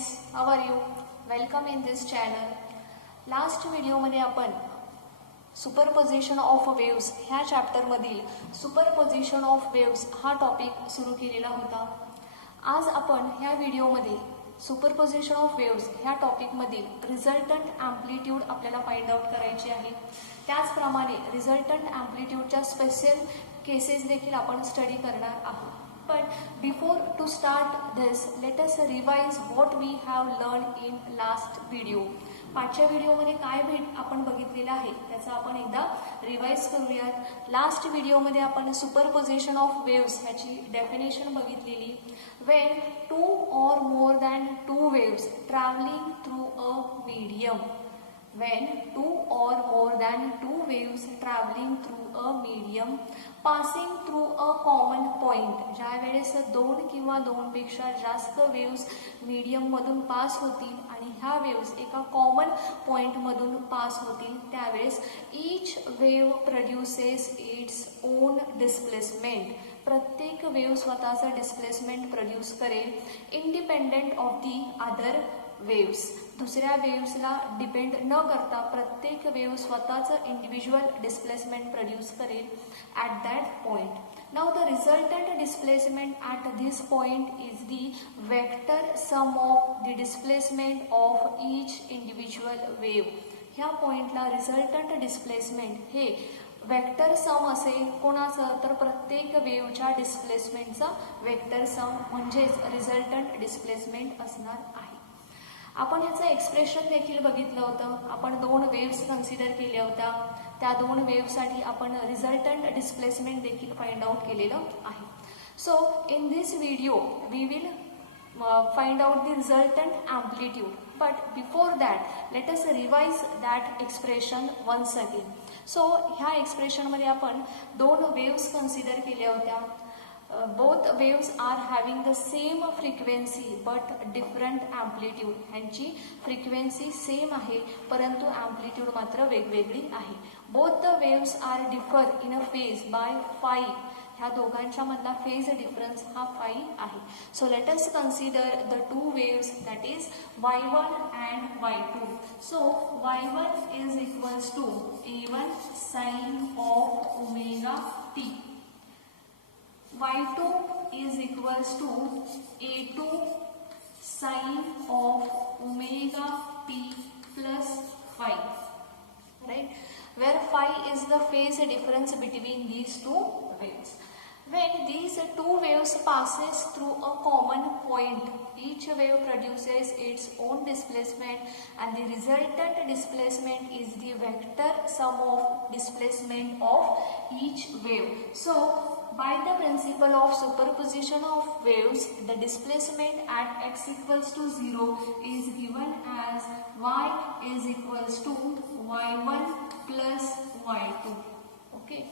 friends, how are you? Welcome in this channel. Last व्हिडिओमध्ये आपण superposition of waves ह्या chapter मधील superposition of waves हा topic सुरू केलेला होता. आज आपण ह्या व्हिडिओमध्ये सुपरपोजिशन ऑफ वेव्स ह्या टॉपिक मधील रिझल्टंट अँप्लिट्यूड आपल्याला फाइंड आउट करायची आहे. त्याचप्रमाणे रिझल्टंट अँप्लिट्यूडच्या स्पेशल केसेस देखील आपण स्टडी करणार आहोत. But before to start this, let us revise what we have learned in last video. पाचव्या व्हिडिओमध्ये काय आपण बघितलेलं आहे त्याचा आपण एकदा रिवाइज करूयात. लास्ट व्हिडिओमध्ये आपण सुपरपोजिशन ऑफ वेव्स ह्याची डेफिनेशन बघितलेली. When two or more than two waves traveling through a medium. When two or more than two waves traveling through a medium passing through a common point. ज्या वेळेस दोन किंवा दोनपेक्षा जास्त waves medium मधून pass होतील आणि ह्या वेव्स एका कॉमन पॉइंट मधून पास होतील त्यावेळेस each wave produces its own displacement. प्रत्येक वेव्ह स्वतःचा डिस्प्लेसमेंट प्रोड्यूस करेल independent of the other waves. दुसऱ्या वेव्सला डिपेंड न करता प्रत्येक वेव्ह स्वतःचं इंडिव्हिज्युअल डिस्प्लेसमेंट प्रोड्यूस करेल at that point. Now the resultant displacement at this point is the vector sum of the displacement of each individual wave. ह्या पॉइंटला resultant displacement हे vector sum असेल कोणाचं तर प्रत्येक वेव्हच्या डिस्प्लेसमेंटचा वेक्टर सम म्हणजेच रिझल्टंट डिस्प्लेसमेंट असणार आहे. आपण ह्याचं एक्सप्रेशन देखील बघितलं होतं. आपण दोन वेव्स कन्सिडर केल्या होत्या. त्या दोन वेव्हसाठी आपण रिझल्टंट डिस्प्लेसमेंट देखील फाइंड आउट केलेलं आहे. So in this video we will find out the resultant amplitude, but before that let us revise that expression once again. So ह्या एक्सप्रेशन मध्ये आपण दोन वेव्स कन्सिडर केल्या होत्या. both waves are having the same frequency but different amplitude. ह्यांची frequency same आहे परंतु amplitude मात्र वेगवेगळी आहे. both the waves are differ in a phase by phi. ह्या दोघांच्या मधला फेज डिफरन्स हा phi आहे. So let us consider the two waves that is y1 and y2. So y1 is equals to a1 sine of omega t. y2 is equals to a2 sine of omega t plus phi, right, where phi is the phase difference between these two waves. When these two waves passes through a common point, each wave produces its own displacement and the resultant displacement is the vector sum of displacement of each wave. So by the principle of superposition of waves, the displacement at x equals to 0 is given as y is equals to y1 plus y2. Okay.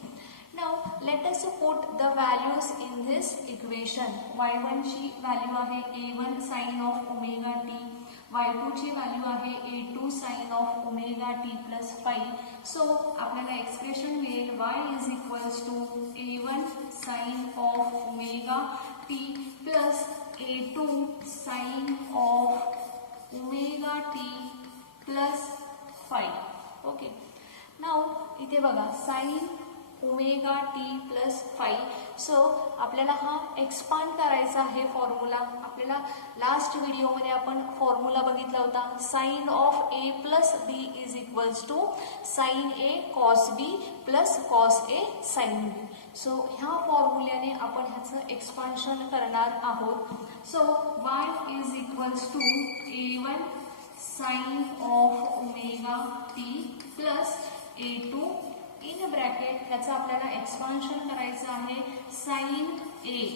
Now let us put the values in this equation. y1 ची value आहे a1 sin of omega t. y2 ची value आहे a2 sin of omega t plus phi. So आपल्याला expression मिळेल y is equals to a1 sin of omega t plus a2 sin of omega t plus phi. Okay. Now इथे बघा sin omega T plus फाई. So आपल्याला हा expand करायचा आहे formula. आपल्याला last व्हिडिओमध्ये आपण फॉर्म्युला बघितला होता sine of a plus b is equals to sine A cos B plus cos A sine b. So ह्या फॉर्म्युल्याने आपण ह्याचं एक्सपान्शन करणार आहोत. So y is equals to a1 sine of omega T plus a2 in bracket ह्याचं आपल्याला expansion करायचं आहे sine A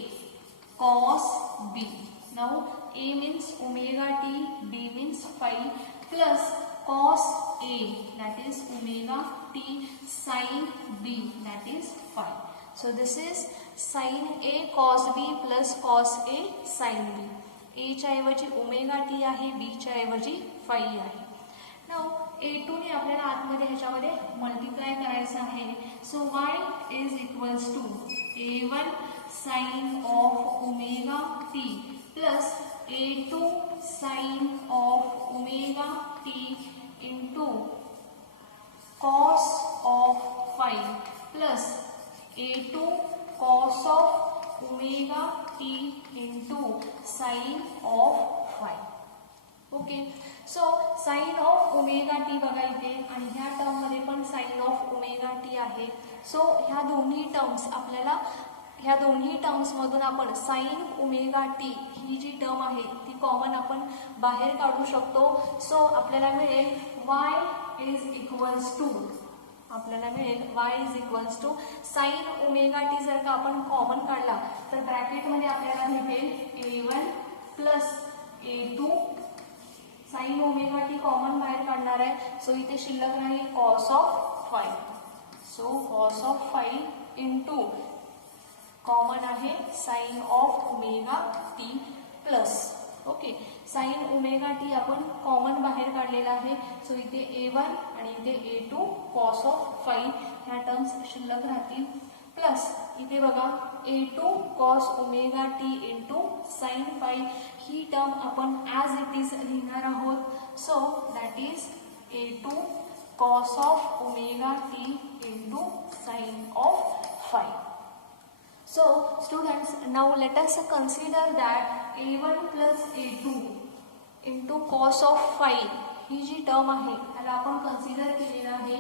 cos b. Now a means omega t, b means phi plus cos a that is omega t sine b that is phi. So this is sine A cos B plus cos A sine B. A च्या ऐवजी omega t आहे, बी च्या ऐवजी फाई आहे. Now a2 ने आपल्याला आतमध्ये ह्याच्यामध्ये मल्टिप्लाय करायचं आहे. So y is equals to a1 sine of omega t plus a2 sine omega T into cos of phi plus A2 cos of omega T into sine of phi. Okay, so sine of omega t बघा इथे आणि ह्या टर्ममध्ये पण sine of omega t आहे. सो ह्या दोन्ही टर्म्समधून आपण साइन ओमेगा टी ही जी टर्म आहे ती कॉमन आपण बाहेर काढू शकतो. सो आपल्याला मिळेल y is equals to sine omega t. जर का आपण कॉमन काढला तर ब्रॅकेटमध्ये आपल्याला भेटेल A1 plus A2. Sine omega T common बाहेर काढणार आहे. सो इथे शिल्लक राहील cos of phi. So cos of phi into common आहे sine of omega T plus. Okay, sine omega T आपण कॉमन बाहेर काढलेला आहे. सो इथे A1 आणि इथे A2 कॉस ऑफ फाई ह्या टर्म्स शिल्लक राहतील. प्लस इथे बघा A2 cos omega T into sine phi ही टर्म आपण ॲज इट इज लिहिणार आहोत. So that is A2 cos of omega T into sine of phi. So students, now let us consider that A1 plus A2 into cos of phi ही जी term आहे त्याला आपण consider केलेलं आहे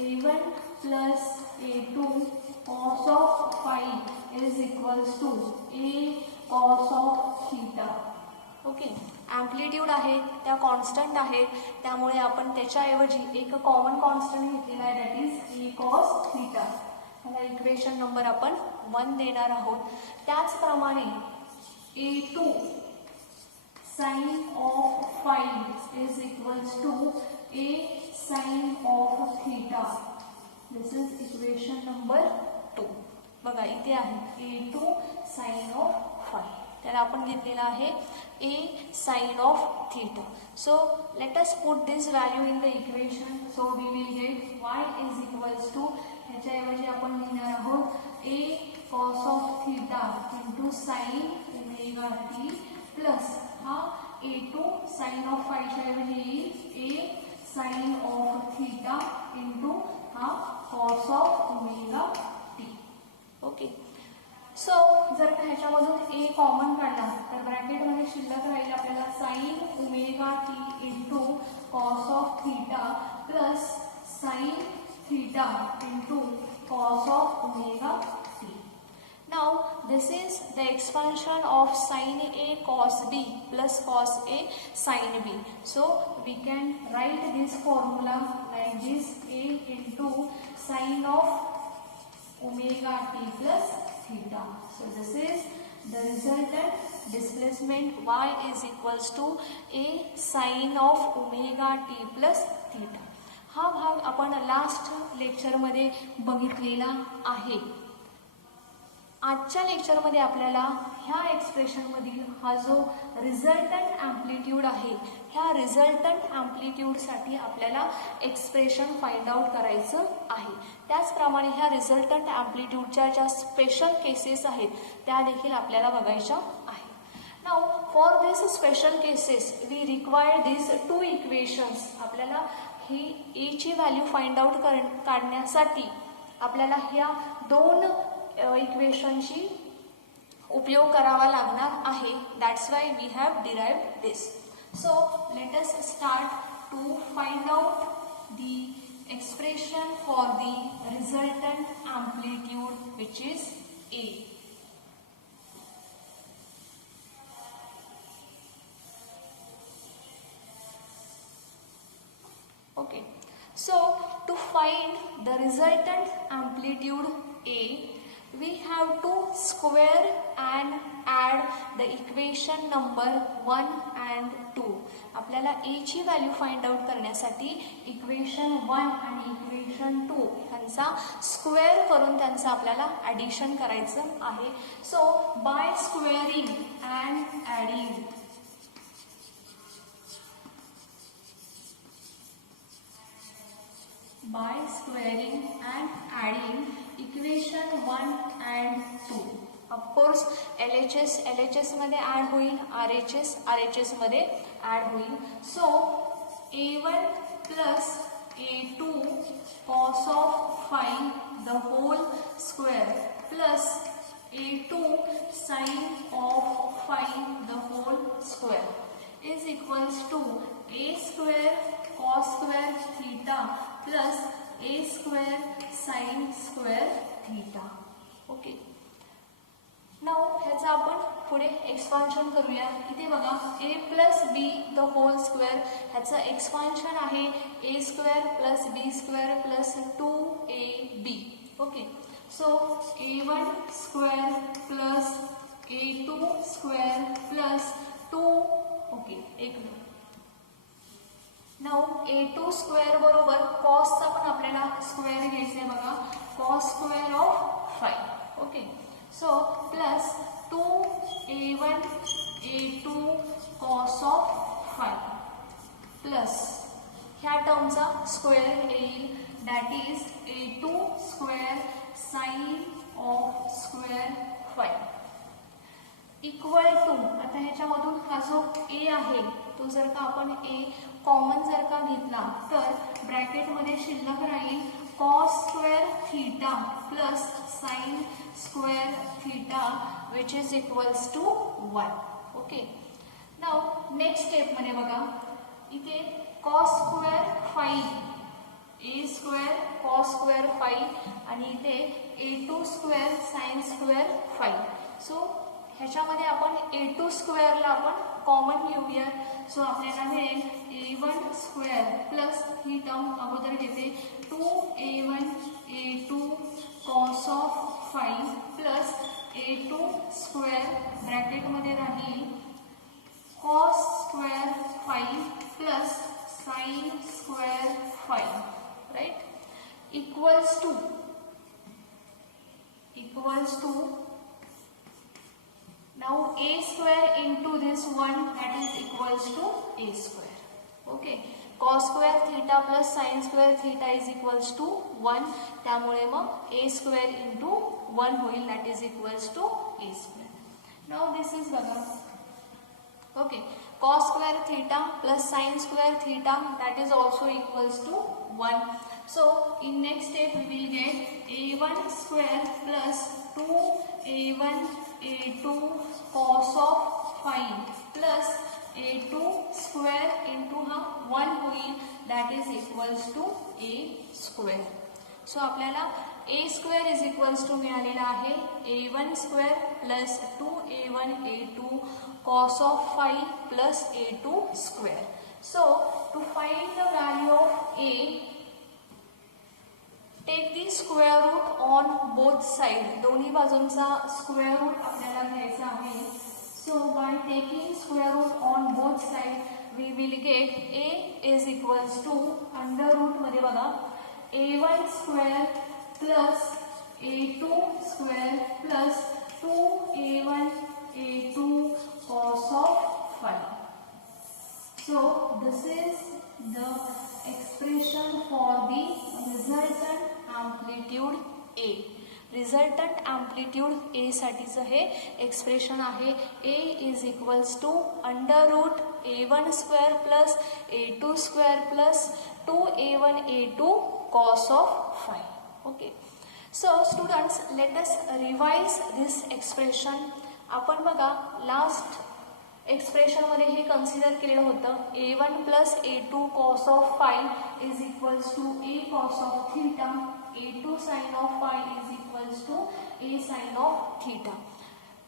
A1 plus A2 cos of phi is equals to A cos of theta. Okay, amplitude आहे त्या constant आहेत, त्यामुळे आपण त्याच्याऐवजी एक कॉमन कॉन्स्टंट घेतलेला आहे that is A cos theta. त्याला इक्वेशन नंबर आपण 1 देणार आहोत. त्याचप्रमाणे A2 sine of phi is equals to A sine of theta. This is equation number 2. बघा इथे आहे A2 साइन ऑफ फाई, त्याला आपण घेतलेला आहे A sine of theta. So let us put this value in the equation. So we will get y is equals to ह्याच्याऐवजी आपण लिहिणार आहोत A cos of theta into sine omega T plus हा A2 sine of फाईच्या ऐवजी येईल A sine of theta into हा cos of omega T. Okay, so जर का ह्याच्यामधून A कॉमन काढला तर ब्रॅकेटमध्ये शिल्लक राहील आपल्याला sign omega T into cos of theta plus sign theta into cos of omega t. Now this is the expansion of sin A cos B plus cos A sin B. So we can write this formula like this: A into sin of omega t plus theta. So this is the resultant displacement y is equals to A sin of omega t plus theta. हा भाग आपण last लेक्चरमध्ये बघितलेला आहे. आजच्या लेक्चरमध्ये आपल्याला ह्या एक्सप्रेशनमधील हा जो रिझल्टंट ॲम्प्लिट्यूड आहे ह्या रिझल्टंट ॲम्प्लिट्यूडसाठी आपल्याला एक्सप्रेशन फाइंड आउट करायचं आहे. त्याचप्रमाणे ह्या रिझल्टंट ॲम्प्लिट्यूडच्या ज्या स्पेशल केसेस आहेत त्या देखील आपल्याला बघायच्या आहेत. Now for this special cases we require these two equations. आपल्याला ही A ची व्हॅल्यू फाइंड आउट काढण्यासाठी आपल्याला ह्या दोन इक्वेशनची उपयोग करावा लागणार आहे. That's why we have derived this. So let us start to find out the expression for the resultant amplitude which is A. Okay, so to find the resultant amplitude A, we have to square and add the equation number 1 and 2. आपल्याला A ची value find out करण्यासाठी equation 1 आणि equation 2 यांचा square करून त्यांचं आपल्याला addition करायचं आहे. So by squaring and adding by squaring and adding equation 1 and 2. Of course LHS मध्ये ॲड होईल, RHS मध्ये ॲड होईल. So a1 plus a2 cos of phi the whole square plus a2 sin of phi the whole square is equals to a square cos square theta plus a square sin square theta. Okay, now ह्याचं आपण पुढे expansion करूया. इथे बघा a plus b the whole square, ह्याचं expansion आहे a square plus b square plus 2ab. Okay, so a1 square plus a2 square plus 2. Okay, एक minute. Now a2 square बरोबर कॉसचा पण आपल्याला स्क्वेअर घ्यायचा आहे बघा, cos square of 5. Okay, so plus 2a1 a2 cos of 5 plus ह्या टर्मचा स्क्वेअर येईल, that is a2 square sine of square 5 equal to. आता ह्याच्यामधून हा जो a आहे तो जर का आपण a कॉमन जर का घेतला तर ब्रॅकेटमध्ये शिल्लक राहील cos square theta plus sine square theta which is equals to 1. Okay, now next स्टेपमध्ये बघा, इथे cos square 5 a square cos square 5 आणि इथे a2 square sign square 5. So ह्याच्यामध्ये आपण a2 स्क्वेअरला आपण कॉमन घेऊया. सो आपल्याला मिळेल a1 स्क्वेअर प्लस ही टर्म अगोदर घेते 2a1 a2 cos of 5 plus a2 square ब्रॅकेटमध्ये राहील cos square 5 plus sine square 5, right, equals to now a square into this one, that is equals to a square. Okay, cos square theta plus sin square theta is equals to 1. त्यामुळे मग a square into 1 होईल, that is equals to a square. Now this is बघा, okay, cos square theta plus sin square theta, that is also equals to 1. So in next step we will get a1 square plus 2a1 a2 cos of 5 plus a2 square into हा 1 होईल, that is equals to a square. So आपल्याला a square is equals to मिळालेला आहे a1 square plus 2a1 a2 cos of 5 plus a2 square. So to find the value of a, take the square root on both side. दोन्ही बाजूंचा square route आपल्याला घ्यायचा आहे. So by taking square root on both side we will get a is equals to under root मध्ये बघा a1 square plus a2 square plus 2a1 a2 cos of 5. So this is the expression for the resultant amplitude A. Resultant amplitude A साठीचं हे expression आहे. A is equals to under root a1 square plus a2 square plus 2a1 a2 cos of 5. Okay, so students let us revise this expression. आपण बघा last एक्सप्रेशनमध्ये हे consider केलेलं होतं a1 plus a2 cos of 5 is equals to a cos of theta, a2 sin of 5 is equals to a sin of theta.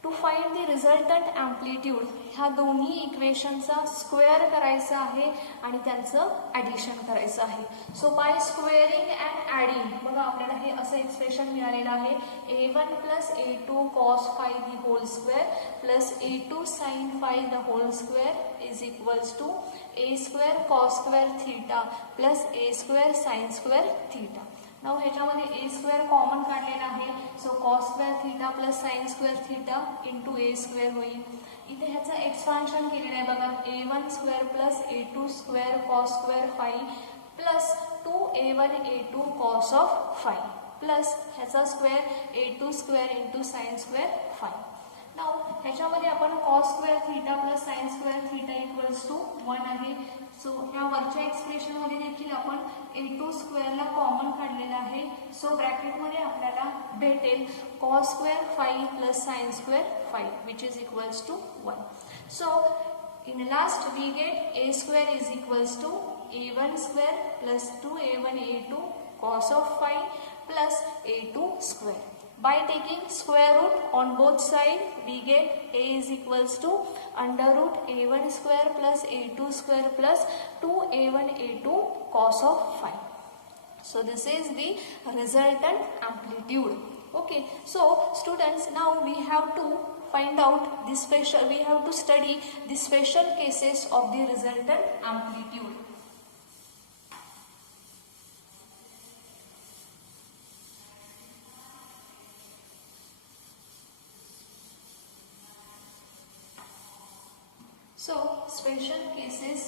To find the resultant amplitude, ह्या दोन्ही इक्वेशनचा square करायचा आहे आणि त्यांचं ॲडिशन करायचं आहे. So by squaring and adding बघा आपल्याला हे असं एक्सप्रेशन मिळालेलं आहे a1 plus a2 cos 5 the whole square plus a2 sin 5 the whole square is equals to a square cos square theta plus a square sin square theta. Now ह्याच्यामध्ये a square common काढलेला आहे. So cos square theta plus sine square theta into a square होईल. इथे ह्याचं expansion केलेलं आहे बघा a1 square plus a2 square cos square 5 plus 2a1 a2 cos of 5 plus ह्याचा square a2 square into sine square 5. Now ह्याच्यामध्ये आपण cos square theta plus sine square theta equals to 1 आहे. सो या वरच्या एक्सप्रेशनमध्ये देखील आपण a2 स्क्वेअरला कॉमन काढलेला आहे. सो ब्रॅकेटमध्ये आपल्याला भेटेल cos square 5 plus sine square 5 which is equals to 1. So in last we get a square is equals to a1 square plus 2a1 a2 cos of 5 plus a2 square. By taking square root on both sides we get a is equals to under root a1 square plus a2 square plus 2a1 a2 cos of 5. So this is the resultant amplitude. Okay, so students, now we have to find out the special, we have to study the special cases of the resultant amplitude. So special cases,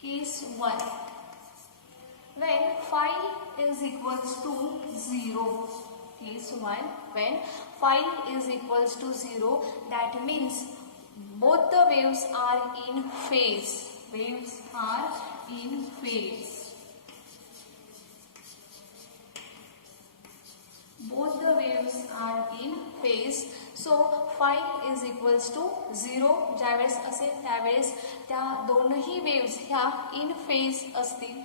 case 1, when phi is equals to 0. Case 1, when phi is equals to 0, that means both the waves are in phase. Waves are in phase. Both the waves are in phase. So phi is equals to 0. ज्यावेळेस असेल त्यावेळेस त्या दोनही waves ह्या in phase असतील.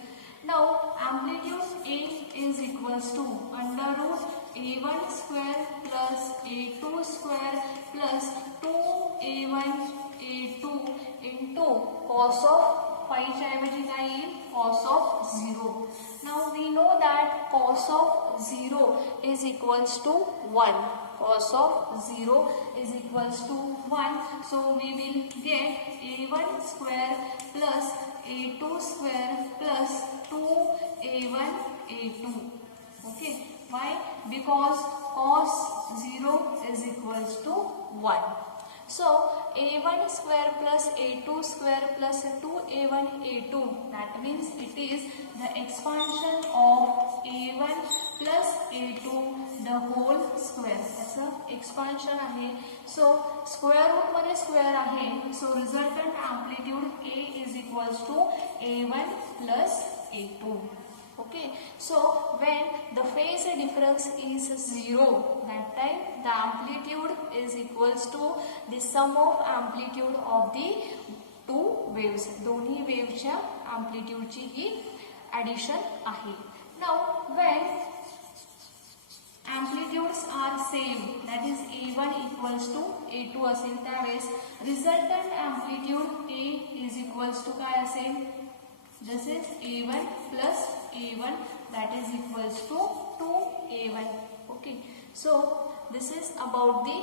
Now amplitude A is equals to under root a1 square plus a2 square plus 2a1 a2 into cos of 5 च्या ऐवजी काय येईल cos of 0. Now we know that cos of 0 is equals to 1. Cos of 0 is equals to 1. So we will get a1 square plus a2 square plus 2a1 a2. Okay, why? Because cos 0 is equals to 1. So a1 square plus a2 square plus 2a1 a2, that means it is the expansion of a1 plus a2 the whole square. that's a expansion आहे. So square root मध्ये square आहे. So resultant amplitude A is equals to a1 plus a2. Okay, so when the phase difference is 0, that time the amplitude is equals to the sum of amplitude of the two waves. दोन्ही वेव्हच्या amplitude ची ही addition आहे. Now when amplitudes are same, that is a1 equals to a2 असेल त्यावेळेस resultant amplitude A is equals to काय असेल? This is a1 plus a1, that is equals to 2a1. Okay, so this is about the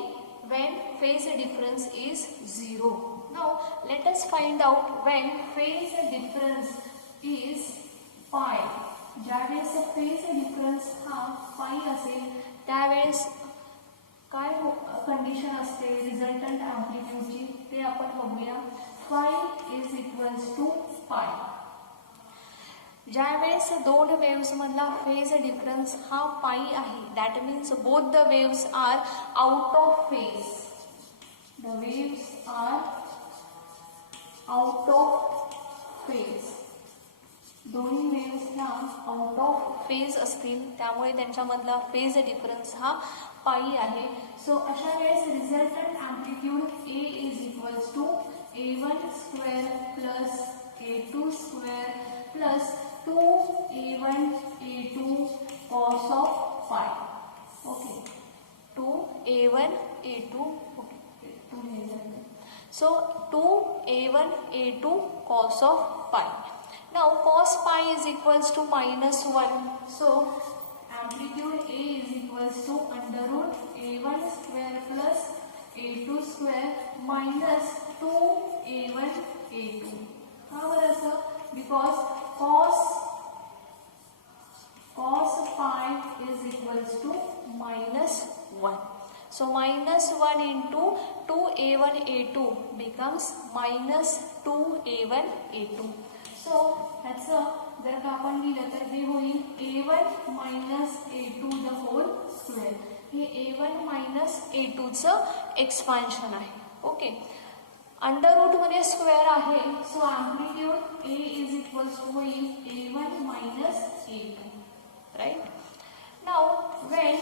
when phase difference is 0. Now let us find out when phase difference is pi. ज्यावेळेस phase difference हा pi असेल त्यावेळेस काय condition असते resultant एम्प्लिट्यूडची ते आपण बघूया. phi is equals to pi. ज्यावेळेस दोन वेव्स मधला फेज डिफरन्स हा पाई आहे, that means both the waves are out of phase. The waves are out of phase. दोन्ही वेव्स ह्या आउट ऑफ फेज असतील त्यामुळे त्यांच्यामधला फेज डिफरन्स हा पाई आहे. सो अशा वेळेस resultant amplitude A is equals to a1 square plus a2 square plus 2a1 a2 cos of phi. Okay, 2a1 a2. Okay, 2 so 2a1 a2 cos of pi. Now cos pi is equals to -1. So amplitude A is equals to under root a1 square plus a2 square minus 2a1 a2. How was it? Because cos pi is equals to -1. So -1 into 2a1 a2 becomes -2a1 a2. So that's जर का आपण लिहिलं तर हे होईल A1 minus A2 the whole square. हे A1 minus A2चं expansion आहे. ओके, अंडर रूट मध्ये स्क्वेअर आहे, so amplitude A is equals to होईल A1 minus A2. Right. Now when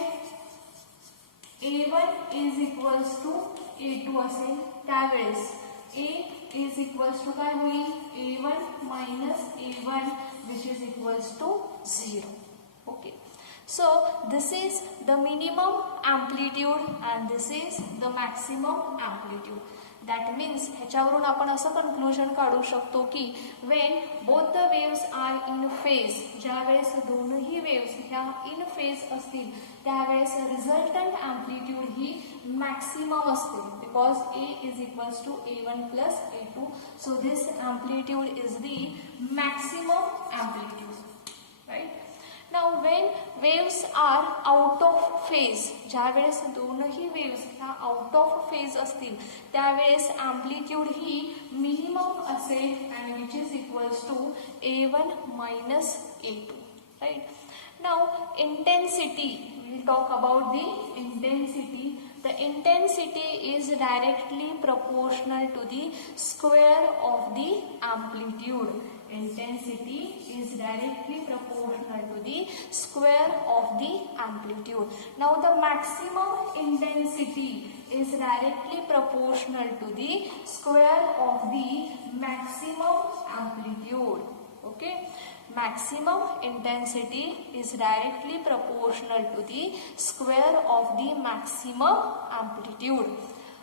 A1 is equals to A2 असेल त्यावेळेस A इज इक्वल्स टू काय होईल A1 minus A1 which is equals to 0. Okay, so this is the minimum amplitude and this is the maximum amplitude. That means ह्याच्यावरून आपण असं conclusion काढू शकतो की when both the waves are in phase, ज्यावेळेस दोनही वेव्स ह्या in phase असतील त्यावेळेस रिझल्टंट अँप्लिट्यूड ही मॅक्सिमम असते, because A is equals to A1 plus A2. So this amplitude is the maximum amplitude, right? Now when waves are out of phase, ज्यावेळेस दोनही waves ह्या out of phase असतील त्यावेळेस amplitude ही minimum असेल and which is equals to A1 minus A2, right? Now intensity, we will talk about the intensity. The intensity is directly proportional to the square of the amplitude. Intensity is directly proportional to the square of the amplitude. Now the maximum intensity is directly proportional to the square of the maximum amplitude. Okay, maximum intensity is directly proportional to the square of the maximum amplitude.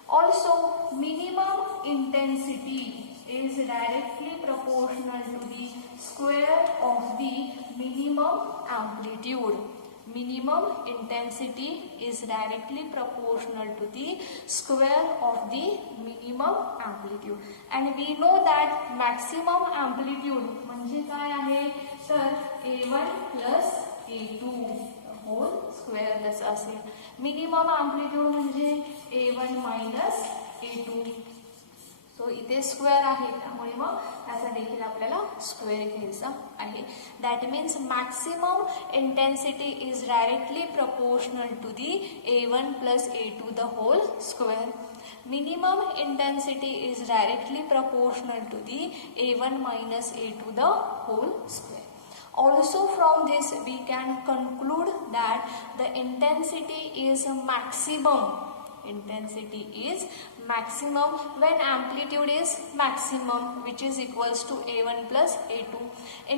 Also minimum intensity is directly proportional to the square of the minimum amplitude. Minimum intensity is directly proportional to the square of the minimum amplitude. And we know that maximum amplitude म्हणजे काय आहे तर A1 plus A2 whole square जसं असेल. Minimum amplitude म्हणजे A1 minus A2. So इथे square आहे त्यामुळे मग त्याचा देखील आपल्याला स्क्वेअर घ्यायचा आहे. That means maximum intensity is directly proportional to the A1 plus A2 the whole square. Minimum intensity is directly proportional to the A1 minus A2 the whole square. Also from this we can conclude that the intensity is maximum. Intensity is maximum when amplitude is maximum, which is equals to A1 plus A2.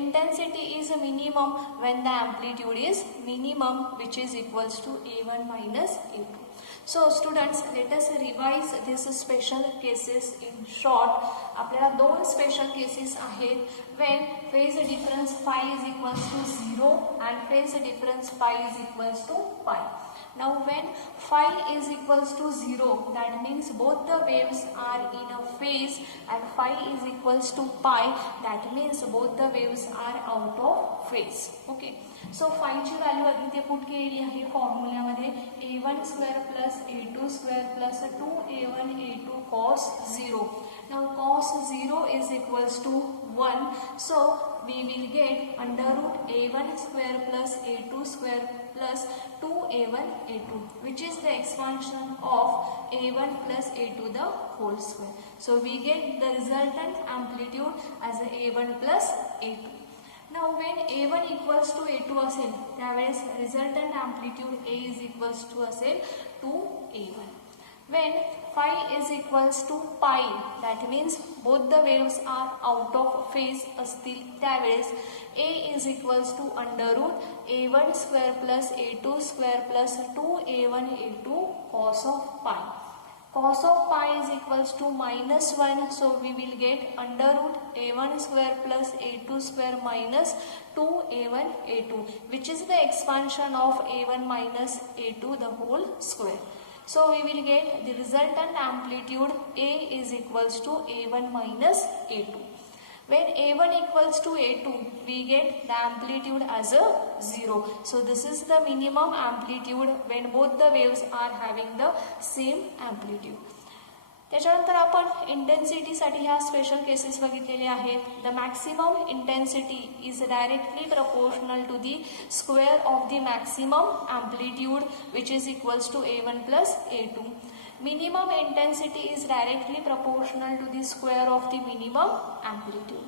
Intensity is minimum when the amplitude is minimum, which is equals to A1 minus A2. So students, let us revise these special cases in short. आपल्याला दोन special cases आहेत when phase difference phi is equals to 0 and phase difference phi is equals to pi. Now when phi is equals to 0, that means both the waves are in a phase, and phi is equals to pi, that means both the waves are out of phase. Okay, so phi ची value आधी ते put केलेली आहे फॉर्म्युल्यामध्ये A1 square plus A2 square plus 2A1 A2 cos 0. Now cos 0 is equals to 1, so we will get under root A1 square plus A2 square plus 2A1 A2, which is the expansion of A1 plus A2 the whole square. So we get the resultant amplitude as A1 plus A2. Now when A1 equals to A2 असेल त्यावेळेस resultant amplitude A is equals to असेल 2A1. When phi is equals to pi, that means both the waves are out of phase असतील त्यावेळेस A is equals to under root A1 square plus A2 square plus 2A1 A2 cos of pi. Cos of pi is equals to -1, so we will get under root A1 square plus A2 square minus 2A1 A2, which is the expansion of A1 minus A2 the whole square. So we will get the resultant amplitude A is equals to A1 minus A2. When A1 equals to A2, we get the amplitude as a 0. So this is the minimum amplitude when both the waves are having the same amplitude. त्याच्यानंतर आपण इंटेन्सिटीसाठी ह्या special cases बघितलेले आहेत. The maximum intensity is directly proportional to the square of the maximum amplitude which is equals to A1 plus A2. Minimum intensity is directly proportional to the square of the minimum amplitude.